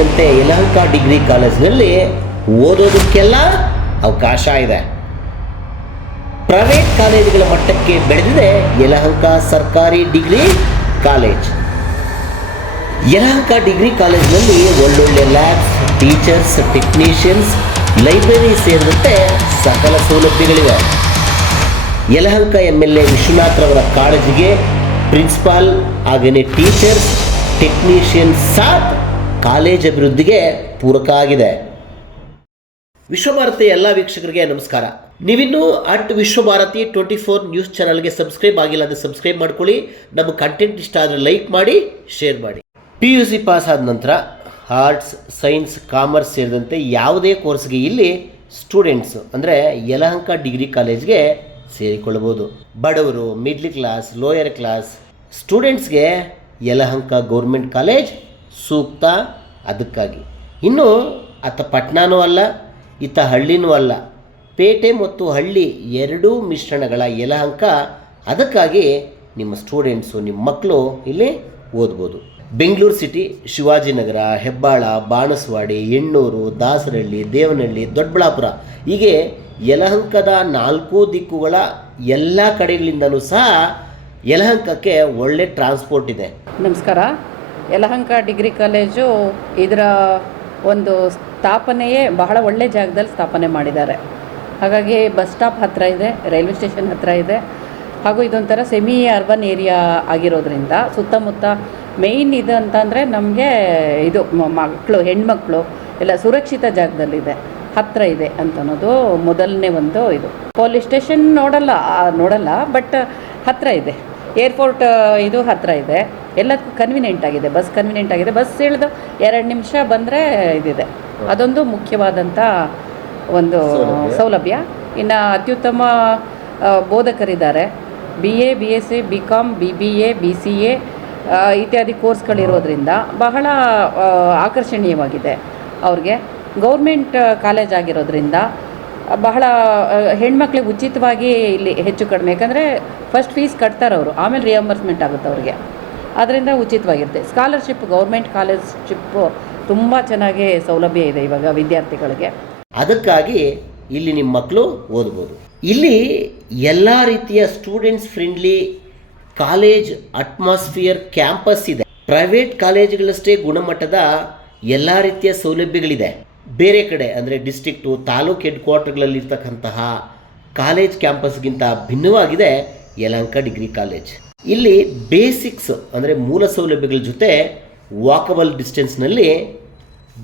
ಎಂದಿನಂತೆ ಯಲಹಂಕ ಡಿಗ್ರಿ ಕಾಲೇಜಿನಲ್ಲಿ ಓದೋದಕ್ಕೆಲ್ಲ ಅವಕಾಶ ಇದೆ. ಪ್ರೈವೇಟ್ ಕಾಲೇಜುಗಳ ಮಟ್ಟಕ್ಕೆ ಬೆಳೆದಿದೆ ಯಲಹಂಕ ಸರ್ಕಾರಿ ಡಿಗ್ರಿ ಕಾಲೇಜ್. ಯಲಹಂಕ ಡಿಗ್ರಿ ಕಾಲೇಜಿನಲ್ಲಿ ಒಳ್ಳೊಳ್ಳೆ ಲ್ಯಾಬ್ಸ್, ಟೀಚರ್ಸ್, ಟೆಕ್ನಿಷಿಯನ್ಸ್, ಲೈಬ್ರರಿ ಸೇರಿದಂತೆ ಸಕಲ ಸೌಲಭ್ಯಗಳಿವೆ. ಯಲಹಂಕ ಎಂ ಎಲ್ ಎ ವಿಶ್ವನಾಥ್ರವರ ಕಾಳಜಿಗೆ ಪ್ರಿನ್ಸಿಪಾಲ್ ಹಾಗೆಯೇ ಟೀಚರ್ಸ್ ಟೆಕ್ನಿಷಿಯನ್ ಸಾಥ್ ಕಾಲೇಜ್ ಅಭಿವೃದ್ಧಿಗೆ ಪೂರಕ ಆಗಿದೆ ವಿಶ್ವಭಾರತಿ ಎಲ್ಲ ವೀಕ್ಷಕರಿಗೆ ನಮಸ್ಕಾರ. ನೀವಿನ್ನೂ at Vishwabharati twenty four news ಚಾನಲ್ಗೆ ಸಬ್ಸ್ಕ್ರೈಬ್ ಆಗಿಲ್ಲ ಅಂದರೆ ಸಬ್ಸ್ಕ್ರೈಬ್ ಮಾಡ್ಕೊಳ್ಳಿ. ನಮ್ಮ ಕಂಟೆಂಟ್ ಇಷ್ಟ ಆದರೆ ಲೈಕ್ ಮಾಡಿ, ಶೇರ್ ಮಾಡಿ. ಪಿ ಯು ಸಿ ಪಾಸ್ ಆದ ನಂತರ ಆರ್ಟ್ಸ್, ಸೈನ್ಸ್, ಕಾಮರ್ಸ್ ಸೇರಿದಂತೆ ಯಾವುದೇ ಕೋರ್ಸ್ಗೆ ಇಲ್ಲಿ ಸ್ಟೂಡೆಂಟ್ಸ್ ಅಂದರೆ ಯಲಹಂಕ ಡಿಗ್ರಿ ಕಾಲೇಜ್ಗೆ ಸೇರಿಕೊಳ್ಳಬಹುದು. ಬಡವರು, ಮಿಡ್ಲ್ ಕ್ಲಾಸ್, ಲೋಯರ್ ಕ್ಲಾಸ್, ಸ್ಟೂಡೆಂಟ್ಸ್ಗೆ ಯಲಹಂಕ ಗೌರ್ಮೆಂಟ್ ಕಾಲೇಜ್ ಸೂಕ್ತ ಅದಕ್ಕಾಗಿ. ಇನ್ನು ಆತ ಪಟ್ಟಣನೂ ಅಲ್ಲ ಇತ್ತ ಹಳ್ಳಿನೂ ಅಲ್ಲ. ಪೇಟೆ ಮತ್ತು ಹಳ್ಳಿ ಎರಡೂ ಮಿಶ್ರಣಗಳ ಯಲಹಂಕ. ಅದಕ್ಕಾಗಿ ನಿಮ್ಮ ಸ್ಟೂಡೆಂಟ್ಸು, ನಿಮ್ಮ ಮಕ್ಕಳು ಇಲ್ಲಿ ಓದ್ಬೋದು. ಬೆಂಗಳೂರು ಸಿಟಿ, ಶಿವಾಜಿನಗರ, ಹೆಬ್ಬಾಳ, ಬಾಣಸವಾಡಿ, ಎಣ್ಣೂರು, ದಾಸರಹಳ್ಳಿ, ದೇವನಹಳ್ಳಿ, ದೊಡ್ಡಬಳ್ಳಾಪುರ. ಹೀಗೆ ಯಲಹಂಕದ ನಾಲ್ಕು ದಿಕ್ಕುಗಳ ಎಲ್ಲ ಕಡೆಗಳಿಂದಲೂ ಸಹ ಯಲಹಂಕಕ್ಕೆ ಒಳ್ಳೆ ಟ್ರಾನ್ಸ್ಪೋರ್ಟ್ ಇದೆ. ನಮಸ್ಕಾರ. ಯಲಹಂಕ ಡಿಗ್ರಿ ಕಾಲೇಜು ಇದರ ಒಂದು ಸ್ಥಾಪನೆಯೇ ಬಹಳ ಒಳ್ಳೆ ಜಾಗದಲ್ಲಿ ಸ್ಥಾಪನೆ ಮಾಡಿದ್ದಾರೆ. ಹಾಗಾಗಿ ಬಸ್ ಸ್ಟಾಪ್ ಹತ್ತಿರ ಇದೆ, ರೈಲ್ವೆ ಸ್ಟೇಷನ್ ಹತ್ತಿರ ಇದೆ. ಹಾಗೂ ಇದೊಂಥರ ಸೆಮಿ ಅರ್ಬನ್ ಏರಿಯಾ ಆಗಿರೋದ್ರಿಂದ ಸುತ್ತಮುತ್ತ ಮೇಯ್ನ್ ಇದು ಅಂತಂದರೆ ನಮಗೆ ಇದು ಮಕ್ಕಳು ಹೆಣ್ಮಕ್ಳು ಎಲ್ಲ ಸುರಕ್ಷಿತ ಜಾಗದಲ್ಲಿದೆ ಹತ್ತಿರ ಇದೆ ಅಂತ ಅನ್ನೋದು ಮೊದಲನೇ ಒಂದು ಇದು. ಪೊಲೀಸ್ ಸ್ಟೇಷನ್ ನೋಡಲ್ಲ ನೋಡಲ್ಲ, ಬಟ್ ಹತ್ತಿರ ಇದೆ. ಏರ್ಪೋರ್ಟ್, ಇದು ಹತ್ತಿರ ಇದೆ. ಎಲ್ಲದಕ್ಕೂ ಕನ್ವಿನೆಂಟ್ ಆಗಿದೆ. ಬಸ್ ಕನ್ವಿನೆಂಟ್ ಆಗಿದೆ. ಬಸ್ ಇಳಿದು ಎರಡು ನಿಮಿಷ ಬಂದರೆ ಇದಿದೆ. ಅದೊಂದು ಮುಖ್ಯವಾದಂಥ ಒಂದು ಸೌಲಭ್ಯ. ಇನ್ನು ಅತ್ಯುತ್ತಮ ಬೋಧಕರಿದ್ದಾರೆ. B A B S C B com B B A B C A ಇತ್ಯಾದಿ ಕೋರ್ಸ್ಗಳಿರೋದ್ರಿಂದ ಬಹಳ ಆಕರ್ಷಣೀಯವಾಗಿದೆ ಅವ್ರಿಗೆ. ಗೌರ್ಮೆಂಟ್ ಕಾಲೇಜ್ ಆಗಿರೋದ್ರಿಂದ ಬಹಳ ಹೆಣ್ಮಕ್ಳಿಗೆ ಉಚಿತವಾಗಿ ಇಲ್ಲಿ ಹೆಚ್ಚು ಕಡಿಮೆ. ಯಾಕಂದರೆ ಫಸ್ಟ್ ಫೀಸ್ ಕಟ್ತಾರೆ ಅವರು ಆಮೇಲೆ ರಿಯಂಬರ್ಸ್ಮೆಂಟ್ ಆಗುತ್ತೆ ಅವ್ರಿಗೆ. ಅದರಿಂದ ಉಚಿತವಾಗಿರುತ್ತೆ. ಸ್ಕಾಲರ್ಶಿಪ್ ಗೌರ್ಮೆಂಟ್ ಕಾಲೇಜ್ಶಿಪ್ಪು ತುಂಬ ಚೆನ್ನಾಗಿ ಸೌಲಭ್ಯ ಇದೆ ಇವಾಗ ವಿದ್ಯಾರ್ಥಿಗಳಿಗೆ. ಅದಕ್ಕಾಗಿ ಇಲ್ಲಿ ನಿಮ್ಮ ಮಕ್ಕಳು ಓದ್ಬೋದು. ಇಲ್ಲಿ ಎಲ್ಲ ರೀತಿಯ students friendly college atmosphere campus ಇದೆ. ಪ್ರೈವೇಟ್ ಕಾಲೇಜ್ಗಳಷ್ಟೇ ಗುಣಮಟ್ಟದ ಎಲ್ಲ ರೀತಿಯ ಸೌಲಭ್ಯಗಳಿದೆ. ಬೇರೆ ಕಡೆ ಅಂದರೆ ಡಿಸ್ಟ್ರಿಕ್ಟು ತಾಲೂಕು ಹೆಡ್ ಕ್ವಾರ್ಟರ್ಗಳಲ್ಲಿರ್ತಕ್ಕಂತಹ ಕಾಲೇಜ್ ಕ್ಯಾಂಪಸ್ಗಿಂತ ಭಿನ್ನವಾಗಿದೆ ಯಲಹಂಕ ಡಿಗ್ರಿ ಕಾಲೇಜ್ ಇಲ್ಲಿ ಬೇಸಿಕ್ಸ್ ಅಂದರೆ ಮೂಲ ಸೌಲಭ್ಯಗಳ ಜೊತೆ ವಾಕಬಲ್ ಡಿಸ್ಟೆನ್ಸ್ನಲ್ಲಿ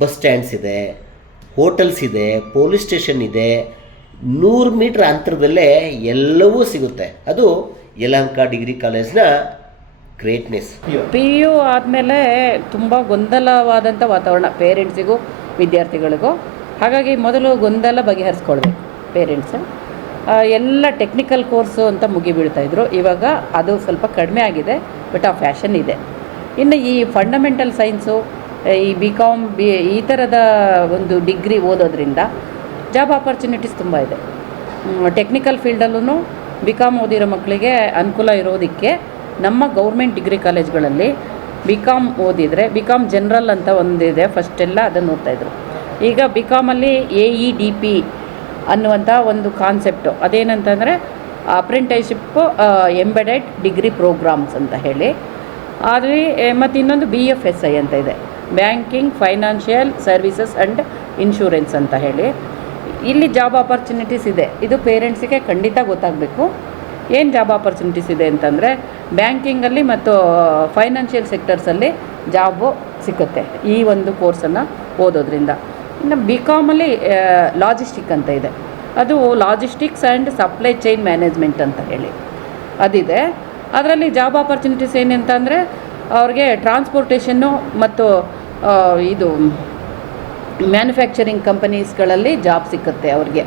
ಬಸ್ ಸ್ಟ್ಯಾಂಡ್ಸ್ ಇದೆ ಹೋಟೆಲ್ಸ್ ಇದೆ ಪೊಲೀಸ್ ಸ್ಟೇಷನ್ ಇದೆ, ನೂರು ಮೀಟ್ರ್ ಅಂತರದಲ್ಲೇ ಎಲ್ಲವೂ ಸಿಗುತ್ತೆ. ಅದು ಯಲಹಂಕ ಡಿಗ್ರಿ ಕಾಲೇಜ್ನ ಗ್ರೇಟ್ನೆಸ್ ಪಿ ಯು ಆದಮೇಲೆ ತುಂಬ ಗೊಂದಲವಾದಂಥ ವಾತಾವರಣ ಪೇರೆಂಟ್ಸಿಗೂ ವಿದ್ಯಾರ್ಥಿಗಳಿಗೂ. ಹಾಗಾಗಿ ಮೊದಲು ಗೊಂದಲ ಬಗೆಹರಿಸ್ಕೊಳ್ಬೇಕು ಪೇರೆಂಟ್ಸು ಎಲ್ಲ ಟೆಕ್ನಿಕಲ್ ಕೋರ್ಸು ಅಂತ ಮುಗಿಬೀಳ್ತಾಯಿದ್ರು ಇವಾಗ ಅದು ಸ್ವಲ್ಪ ಕಡಿಮೆ ಆಗಿದೆ ಬಟ್ ಆ ಫ್ಯಾಷನ್ ಇದೆ. ಇನ್ನು ಈ ಫಂಡಮೆಂಟಲ್ ಸೈನ್ಸು ಈ ಬಿ ಕಾಮ್ ಬಿ ಈ ಥರದ ಒಂದು ಡಿಗ್ರಿ ಓದೋದ್ರಿಂದ ಜಾಬ್ ಆಪರ್ಚುನಿಟೀಸ್ ತುಂಬ ಇದೆ. ಟೆಕ್ನಿಕಲ್ ಫೀಲ್ಡಲ್ಲೂ ಬಿ ಕಾಮ್ ಓದಿರೋ ಮಕ್ಕಳಿಗೆ ಅನುಕೂಲ ಇರೋದಕ್ಕೆ ನಮ್ಮ ಗೌರ್ಮೆಂಟ್ ಡಿಗ್ರಿ ಕಾಲೇಜ್ಗಳಲ್ಲಿ ಬಿ ಕಾಮ್ ಓದಿದರೆ ಬಿ ಕಾಮ್ ಜನರಲ್ ಅಂತ ಒಂದಿದೆ ಫಸ್ಟೆಲ್ಲ ಅದನ್ನು ಓದ್ತಾಯಿದ್ರು ಈಗ ಬಿ ಕಾಮಲ್ಲಿ ಎ ಇ ಡಿ ಪಿ ಅನ್ನುವಂಥ ಒಂದು ಕಾನ್ಸೆಪ್ಟು ಅದೇನಂತಂದರೆ ಅಪ್ರೆಂಟೈಶಿಪ್ಪು ಎಂಬೆಡೆಡ್ ಡಿಗ್ರಿ ಪ್ರೋಗ್ರಾಮ್ಸ್ ಅಂತ ಹೇಳಿ. ಆದರೆ ಮತ್ತು ಇನ್ನೊಂದು ಬಿ ಎಫ್ ಎಸ್ ಐ ಅಂತ ಇದೆ. Banking financial services and insurance ಅಂತ ಹೇಳಿ. ಇಲ್ಲಿ ಜಾಬ್ ಆಪರ್ಚುನಿಟೀಸ್ ಇದೆ. ಇದು ಪೇರೆಂಟ್ಸಿಗೆ ಖಂಡಿತ ಗೊತ್ತಾಗಬೇಕು. ಏನು ಜಾಬ್ ಆಪರ್ಚುನಿಟೀಸ್ ಇದೆ ಅಂತಂದರೆ ಬ್ಯಾಂಕಿಂಗಲ್ಲಿ ಮತ್ತು ಫೈನಾನ್ಷಿಯಲ್ ಸೆಕ್ಟರ್ಸಲ್ಲಿ ಜಾಬು ಸಿಕ್ಕುತ್ತೆ ಈ ಒಂದು ಕೋರ್ಸನ್ನು ಓದೋದ್ರಿಂದ. ಇನ್ನು ಬಿ ಕಾಮಲ್ಲಿ ಲಾಜಿಸ್ಟಿಕ್ ಅಂತ ಇದೆ. ಅದು logistics and supply chain management ಅಂತ ಹೇಳಿ. ಅದಿದೆ. ಅದರಲ್ಲಿ ಜಾಬ್ ಆಪರ್ಚುನಿಟೀಸ್ ಏನಂತಂದರೆ ಅವ್ರಿಗೆ ಟ್ರಾನ್ಸ್ಪೋರ್ಟೇಷನ್ನು ಮತ್ತು ಇದು ಮ್ಯಾನುಫ್ಯಾಕ್ಚರಿಂಗ್ ಕಂಪನೀಸ್ಗಳಲ್ಲಿ ಜಾಬ್ ಸಿಕ್ಕುತ್ತೆ ಅವ್ರಿಗೆ.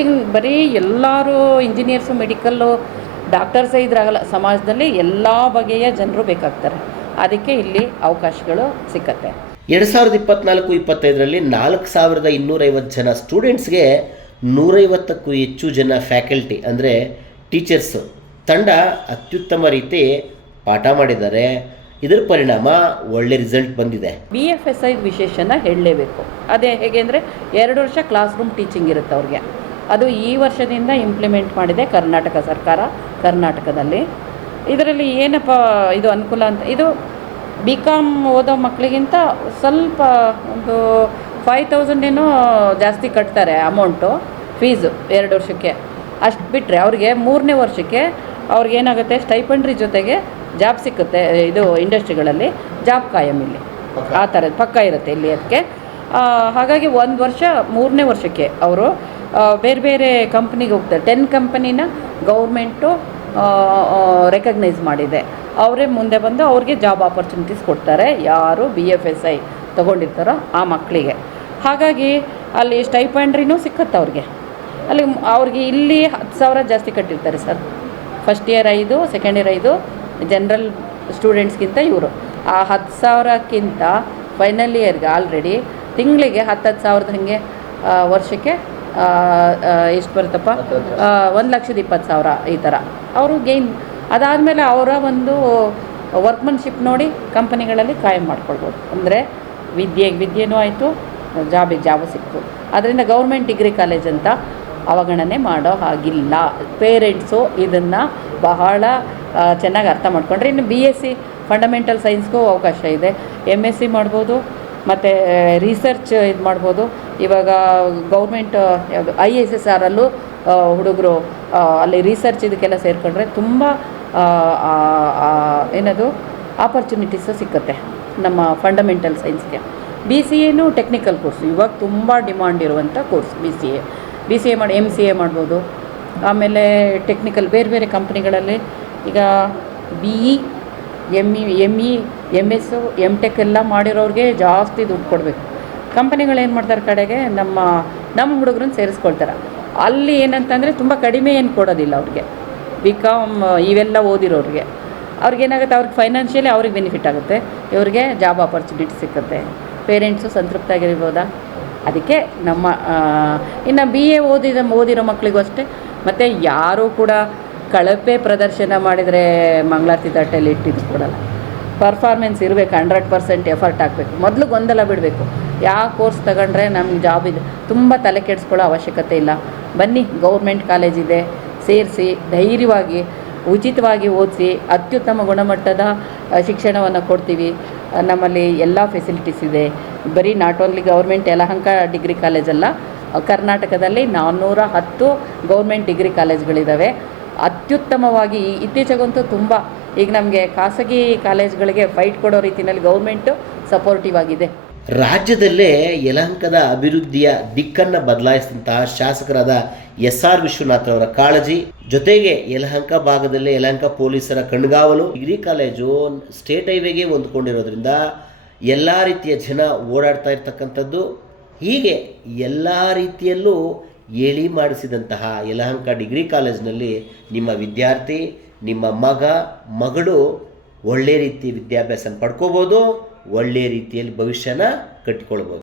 ಈಗ ಬರೀ ಎಲ್ಲರೂ ಇಂಜಿನಿಯರ್ಸು ಮೆಡಿಕಲ್ಲು ಡಾಕ್ಟರ್ಸೇ ಇದ್ರಾಗಲ್ಲ, ಸಮಾಜದಲ್ಲಿ ಎಲ್ಲ ಬಗೆಯ ಜನರು ಬೇಕಾಗ್ತಾರೆ. ಅದಕ್ಕೆ ಇಲ್ಲಿ ಅವಕಾಶಗಳು ಸಿಕ್ಕತ್ತೆ. ಎರಡು ಸಾವಿರದ ಇಪ್ಪತ್ನಾಲ್ಕು, ಇಪ್ಪತ್ತೈದರಲ್ಲಿ ನಾಲ್ಕು ಸಾವಿರದ ಇನ್ನೂರೈವತ್ತು ಜನ ಸ್ಟೂಡೆಂಟ್ಸ್ಗೆ ನೂರೈವತ್ತಕ್ಕೂ ಹೆಚ್ಚು ಜನ ಫ್ಯಾಕಲ್ಟಿ, ಅಂದರೆ ಟೀಚರ್ಸ್ ತಂಡ ಅತ್ಯುತ್ತಮ ರೀತಿ ಪಾಠ ಮಾಡಿದ್ದಾರೆ. ಇದರ ಪರಿಣಾಮ ಒಳ್ಳೆ ರಿಸಲ್ಟ್ ಬಂದಿದೆ. ಬಿ ಎಫ್ ಎಸ್ ಐ ವಿಶೇಷನ ಹೇಳಲೇಬೇಕು. ಅದೇ ಹೇಗೆ ಅಂದರೆ ಎರಡು ವರ್ಷ ಕ್ಲಾಸ್ ರೂಮ್ ಟೀಚಿಂಗ್ ಇರುತ್ತೆ ಅವ್ರಿಗೆ. ಅದು ಈ ವರ್ಷದಿಂದ ಇಂಪ್ಲಿಮೆಂಟ್ ಮಾಡಿದೆ ಕರ್ನಾಟಕ ಸರ್ಕಾರ, ಕರ್ನಾಟಕದಲ್ಲಿ. ಇದರಲ್ಲಿ ಏನಪ್ಪ ಇದು ಅನುಕೂಲ ಅಂತ, ಇದು ಬಿ ಕಾಮ್ ಓದೋ ಮಕ್ಕಳಿಗಿಂತ ಸ್ವಲ್ಪ ಒಂದು ಫೈವ್ ತೌಸಂಡ್ ಏನೋ ಜಾಸ್ತಿ ಕಟ್ತಾರೆ ಅಮೌಂಟು ಫೀಸು ಎರಡು ವರ್ಷಕ್ಕೆ. ಅಷ್ಟು ಬಿಟ್ಟರೆ ಅವ್ರಿಗೆ ಮೂರನೇ ವರ್ಷಕ್ಕೆ ಅವ್ರಿಗೆ ಏನಾಗುತ್ತೆ ಸ್ಟೈಪಂಡ್ರಿ ಜೊತೆಗೆ ಜಾಬ್ ಸಿಕ್ಕುತ್ತೆ ಇದು ಇಂಡಸ್ಟ್ರಿಗಳಲ್ಲಿ ಜಾಬ್ ಕಾಯಂ ಇಲ್ಲಿ. ಆ ಥರದ್ದು ಪಕ್ಕ ಇರುತ್ತೆ ಇಲ್ಲಿ ಅದಕ್ಕೆ. ಹಾಗಾಗಿ ಒಂದು ವರ್ಷ ಮೂರನೇ ವರ್ಷಕ್ಕೆ ಅವರು ಬೇರೆ ಬೇರೆ ಕಂಪ್ನಿಗೆ ಹೋಗ್ತಾರೆ. ಟೆನ್ ಕಂಪನಿನ ಗೌರ್ಮೆಂಟು ರೆಕಗ್ನೈಸ್ ಮಾಡಿದೆ. ಅವರೇ ಮುಂದೆ ಬಂದು ಅವ್ರಿಗೆ ಜಾಬ್ ಆಪರ್ಚುನಿಟೀಸ್ ಕೊಡ್ತಾರೆ. ಯಾರು ಬಿ ಎಫ್ ಎಸ್ ಐ ತೊಗೊಂಡಿರ್ತಾರೋ ಆ ಮಕ್ಕಳಿಗೆ. ಹಾಗಾಗಿ ಅಲ್ಲಿ ಸ್ಟೈಪಂಡ್ರಿನೂ ಸಿಕ್ಕತ್ತೆ ಅವ್ರಿಗೆ. ಅಲ್ಲಿ ಅವ್ರಿಗೆ ಇಲ್ಲಿ ಹತ್ತು ಸಾವಿರ ಜಾಸ್ತಿ ಕಟ್ಟಿರ್ತಾರೆ ಸರ್. ಫಸ್ಟ್ ಇಯರ್ ಐದು ಸೆಕೆಂಡ್ ಇಯರ್ ಐದು ಜನರಲ್ ಸ್ಟೂಡೆಂಟ್ಸ್ಗಿಂತ ಇವರು. ಆ ಹತ್ತು ಸಾವಿರಕ್ಕಿಂತ ಫೈನಲ್ ಇಯರ್ಗೆ ಆಲ್ರೆಡಿ ತಿಂಗಳಿಗೆ ಹತ್ತತ್ತು ಹತ್ತು ಸಾವಿರದ ಹಾಗೆ ವರ್ಷಕ್ಕೆ ಎಷ್ಟು ಬರುತ್ತಪ್ಪ? ಒಂದು ಲಕ್ಷದ ಇಪ್ಪತ್ತು ಸಾವಿರ ಈ ಥರ ಅವರು ಗೇನ್ ಅದಾದಮೇಲೆ ಅವರ ಒಂದು ವರ್ಕ್ಮನ್ಶಿಪ್ ನೋಡಿ ಕಂಪನಿಗಳಲ್ಲಿ ಕಾಯಂ ಮಾಡ್ಕೊಳ್ಬೋದು. ಅಂದರೆ ವಿದ್ಯೆಗೆ ವಿದ್ಯೆನೂ ಆಯಿತು ಜಾಬಿಗೆ ಜಾಬು ಸಿಕ್ತು. ಅದರಿಂದ ಗೌರ್ಮೆಂಟ್ ಡಿಗ್ರಿ ಕಾಲೇಜ್ ಅಂತ ಅವಗಣನೆ ಮಾಡೋ ಹಾಗಿಲ್ಲ. ಪೇರೆಂಟ್ಸು ಇದನ್ನು ಬಹಳ ಚೆನ್ನಾಗಿ ಅರ್ಥ ಮಾಡ್ಕೊಂಡ್ರೆ ಇನ್ನು ಬಿ ಎಸ್ ಸಿ ಫಂಡಮೆಂಟಲ್ ಸೈನ್ಸ್ಗೂ ಅವಕಾಶ ಇದೆ. ಎಂ ಎಸ್ ಸಿ ಮಾಡ್ಬೋದು, ಮತ್ತು ರಿಸರ್ಚ್ ಇದು ಮಾಡ್ಬೋದು. ಇವಾಗ ಗೌರ್ಮೆಂಟ್ ಯಾವುದು ಐ ಎಸ್ ಎಸ್ ಆರಲ್ಲೂ ಹುಡುಗರು ಅಲ್ಲಿ ರಿಸರ್ಚ್ ಇದಕ್ಕೆಲ್ಲ ಸೇರಿಕೊಂಡ್ರೆ ತುಂಬ ಏನದು ಆಪರ್ಚುನಿಟೀಸು ಸಿಕ್ಕತ್ತೆ. ನಮ್ಮ ಫಂಡಮೆಂಟಲ್ ಸೈನ್ಸ್ಗೆ ಬಿ ಸಿ ಎನೂ ಟೆಕ್ನಿಕಲ್ ಕೋರ್ಸ್ ಇವಾಗ ತುಂಬ ಡಿಮಾಂಡ್ ಇರುವಂಥ course B C A B C A ಮಾಡಿ ಎಂ ಸಿ ಎ ಮಾಡ್ಬೋದು. ಆಮೇಲೆ ಟೆಕ್ನಿಕಲ್ ಬೇರೆ ಬೇರೆ ಕಂಪ್ನಿಗಳಲ್ಲಿ ಈಗ B E M E M E M S M tech ಎಲ್ಲ ಮಾಡಿರೋರಿಗೆ ಜಾಸ್ತಿ ದುಡ್ಡು ಕೊಡಬೇಕು. ಏನು ಮಾಡ್ತಾರೆ ಕಡೆಗೆ? ನಮ್ಮ ನಮ್ಮ ಹುಡುಗರನ್ನ ಸೇರಿಸ್ಕೊಳ್ತಾರೆ. ಅಲ್ಲಿ ಏನಂತಂದರೆ ತುಂಬ ಕಡಿಮೆ ಏನು ಕೊಡೋದಿಲ್ಲ ಅವ್ರಿಗೆ. ಬಿ ಕಾಮ್ ಇವೆಲ್ಲ ಓದಿರೋರಿಗೆ. ಅವ್ರಿಗೇನಾಗುತ್ತೆ? ಅವ್ರಿಗೆ ಫೈನಾನ್ಷಿಯಲಿ ಅವ್ರಿಗೆ ಬೆನಿಫಿಟ್ ಆಗುತ್ತೆ. ಇವ್ರಿಗೆ ಜಾಬ್ ಆಪರ್ಚುನಿಟಿ ಸಿಕ್ಕುತ್ತೆ. ಪೇರೆಂಟ್ಸು ಸಂತೃಪ್ತಾಗಿರ್ಬೋದಾ ಅದಕ್ಕೆ ನಮ್ಮ ಇನ್ನು ಬಿ ಎ ಓದಿದ, ಓದಿರೋ ಮಕ್ಕಳಿಗೂ ಅಷ್ಟೇ. ಮತ್ತು ಯಾರೂ ಕೂಡ ಕಳಪೆ ಪ್ರದರ್ಶನ ಮಾಡಿದರೆ ಮಂಗಳಾರತಿ ತಟ್ಟೆಯಲ್ಲಿ ಇಟ್ಟಿದ್ದು ಕೊಡಲ್ಲ ಪರ್ಫಾರ್ಮೆನ್ಸ್ ಇರಬೇಕು ಹಂಡ್ರೆಡ್ ಪರ್ಸೆಂಟ್ ಎಫರ್ಟ್ ಹಾಕಬೇಕು. ಮೊದಲು ಗೊಂದಲ ಬಿಡಬೇಕು. ಯಾವ ಕೋರ್ಸ್ ತಗೊಂಡ್ರೆ ನಮ್ಗೆ ಜಾಬ್ ಇದೆ, ತುಂಬ ತಲೆ ಕೆಡಿಸ್ಕೊಳ್ಳೋ ಅವಶ್ಯಕತೆ ಇಲ್ಲ. ಬನ್ನಿ, ಗೌರ್ಮೆಂಟ್ ಕಾಲೇಜ್ ಇದೆ, ಸೇರಿಸಿ, ಧೈರ್ಯವಾಗಿ ಉಚಿತವಾಗಿ ಓದಿಸಿ ಅತ್ಯುತ್ತಮ ಗುಣಮಟ್ಟದ ಶಿಕ್ಷಣವನ್ನು ಕೊಡ್ತೀವಿ. ನಮ್ಮಲ್ಲಿ ಎಲ್ಲ ಫೆಸಿಲಿಟೀಸ್ ಇದೆ. ಬರೀ not only government Yelahanka degree ಕಾಲೇಜಲ್ಲ ಕರ್ನಾಟಕದಲ್ಲಿ ನಾನ್ನೂರ ಹತ್ತು ಗೌರ್ಮೆಂಟ್ ಡಿಗ್ರಿ ಕಾಲೇಜ್ಗಳಿದ್ದಾವೆ ಅತ್ಯುತ್ತಮವಾಗಿ ಇತ್ತೀಚೆಗಂತೂ ತುಂಬ, ಈಗ ನಮಗೆ ಖಾಸಗಿ ಕಾಲೇಜ್ಗಳಿಗೆ ಫೈಟ್ ಕೊಡೋ ರೀತಿಯಲ್ಲಿ ಗೌರ್ಮೆಂಟು ಸಪೋರ್ಟಿವ್ ಆಗಿದೆ. ರಾಜ್ಯದಲ್ಲೇ ಯಲಹಂಕದ ಅಭಿವೃದ್ಧಿಯ ದಿಕ್ಕನ್ನು ಬದಲಾಯಿಸಿದಂತಹ ಶಾಸಕರಾದ ಎಸ್ ಆರ್ ವಿಶ್ವನಾಥ್ ಅವರ ಕಾಳಜಿ, ಜೊತೆಗೆ ಯಲಹಂಕ ಭಾಗದಲ್ಲೇ ಯಲಹಂಕ ಪೊಲೀಸರ ಕಣ್ಗಾವಲು ಡಿಗ್ರಿ ಕಾಲೇಜು, ಸ್ಟೇಟ್ ಹೈವೇಗೆ ಹೊಂದ್ಕೊಂಡಿರೋದ್ರಿಂದ ಎಲ್ಲ ರೀತಿಯ ಜನ ಓಡಾಡ್ತಾ ಇರ್ತಕ್ಕಂಥದ್ದು, ಹೀಗೆ ಎಲ್ಲ ರೀತಿಯಲ್ಲೂ ಏಳಿ ಮಾಡಿಸಿದಂತಹ ಯಲಹಂಕ ಡಿಗ್ರಿ ಕಾಲೇಜಿನಲ್ಲಿ ನಿಮ್ಮ ವಿದ್ಯಾರ್ಥಿ, ನಿಮ್ಮ ಮಗ, ಮಗಳು ಒಳ್ಳೆ ರೀತಿ ವಿದ್ಯಾಭ್ಯಾಸ ಪಡ್ಕೋಬೋದು. ಒಳ್ಳೆ ರೀತಿಯಲ್ಲಿ ಭವಿಷ್ಯನ ಕಟ್ಟಿಕೊಳ್ಬೋದು.